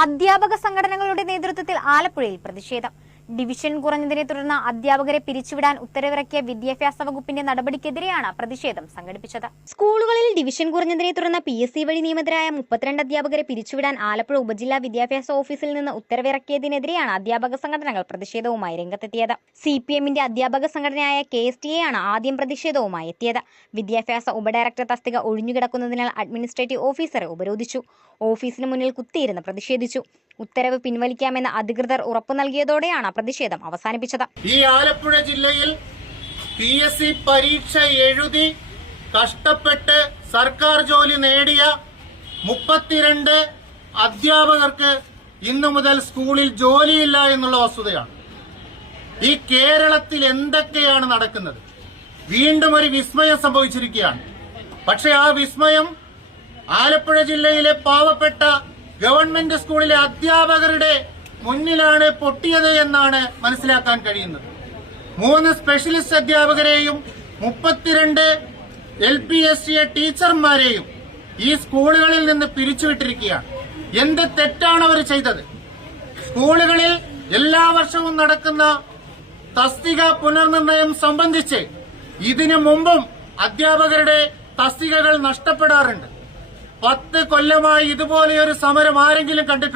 അധ്യാപക സംഘടനകളുടെ നേതൃത്വത്തിൽ ആലപ്പുഴയിൽ പ്രതിഷേധം. ഡിവിഷൻ കുറഞ്ഞതിനെ തുടർന്ന് അധ്യാപകരെ പിരിച്ചുവിടാൻ ഉത്തരവിറക്കിയ വിദ്യാഭ്യാസ വകുപ്പിന്റെ നടപടിക്കെതിരെയാണ് പ്രതിഷേധം സംഘടിപ്പിച്ചത്. സ്കൂളുകളിൽ ഡിവിഷൻ കുറഞ്ഞതിനെ തുടർന്ന് PSC വഴി നിയമിതരായ 32 അധ്യാപകരെ പിരിച്ചുവിടാൻ ആലപ്പുഴ ഉപജില്ലാ വിദ്യാഭ്യാസ ഓഫീസിൽ നിന്ന് ഉത്തരവിറക്കിയതിനെതിരെയാണ് അധ്യാപക സംഘടനകൾ പ്രതിഷേധവുമായി രംഗത്തെത്തിയത്. CPMന്റെ അധ്യാപക സംഘടനയായ KSTA ആണ് ആദ്യം പ്രതിഷേധവുമായി എത്തിയത്. വിദ്യാഭ്യാസ ഉപഡയറക്ടർ തസ്തിക ഒഴിഞ്ഞുകിടക്കുന്നതിനാൽ അഡ്മിനിസ്ട്രേറ്റീവ് ഓഫീസറെ ഉപരോധിച്ചു. ഓഫീസിന് മുന്നിൽ കുത്തിയിരുന്ന് പ്രതിഷേധിച്ചു. ഉത്തരവ് പിൻവലിക്കാമെന്ന് അധികൃതർ ഉറപ്പു നൽകിയതോടെയാണ് പ്രതിഷേധം അവസാനിപ്പിച്ചത്. ഈ ആലപ്പുഴ ജില്ലയിൽ PSC പരീക്ഷ എഴുതി കഷ്ടപ്പെട്ട് സർക്കാർ ജോലി നേടിയ 32 അധ്യാപകർക്ക് ഇന്നു മുതൽ സ്കൂളിൽ ജോലിയില്ല എന്നുള്ള വസ്തുതയാണ്. ഈ കേരളത്തിൽ എന്തൊക്കെയാണ് നടക്കുന്നത്? വീണ്ടും ഒരു വിസ്മയം സംഭവിച്ചിരിക്കുകയാണ്. പക്ഷെ ആ വിസ്മയം ആലപ്പുഴ ജില്ലയിലെ പാവപ്പെട്ട ഗവൺമെന്റ് സ്കൂളിലെ അധ്യാപകരുടെ മുന്നിലാണ് പൊട്ടിയത് എന്നാണ് മനസ്സിലാക്കാൻ കഴിയുന്നത്. 3 സ്പെഷ്യലിസ്റ്റ് അധ്യാപകരെയും 32 LPSTA ടീച്ചർമാരെയും ഈ സ്കൂളുകളിൽ നിന്ന് പിരിച്ചുവിട്ടിരിക്കുകയാണ്. എന്ത് തെറ്റാണ് അവർ ചെയ്തത്? സ്കൂളുകളിൽ എല്ലാ വർഷവും നടക്കുന്ന തസ്തിക പുനർനിർണയം സംബന്ധിച്ച് ഇതിനു മുമ്പും അധ്യാപകരുടെ തസ്തികകൾ നഷ്ടപ്പെടാറുണ്ട്. 10 കൊല്ലമായി ഇതുപോലെയൊരു സമരം ആരെങ്കിലും കണ്ടിട്ടുണ്ടോ?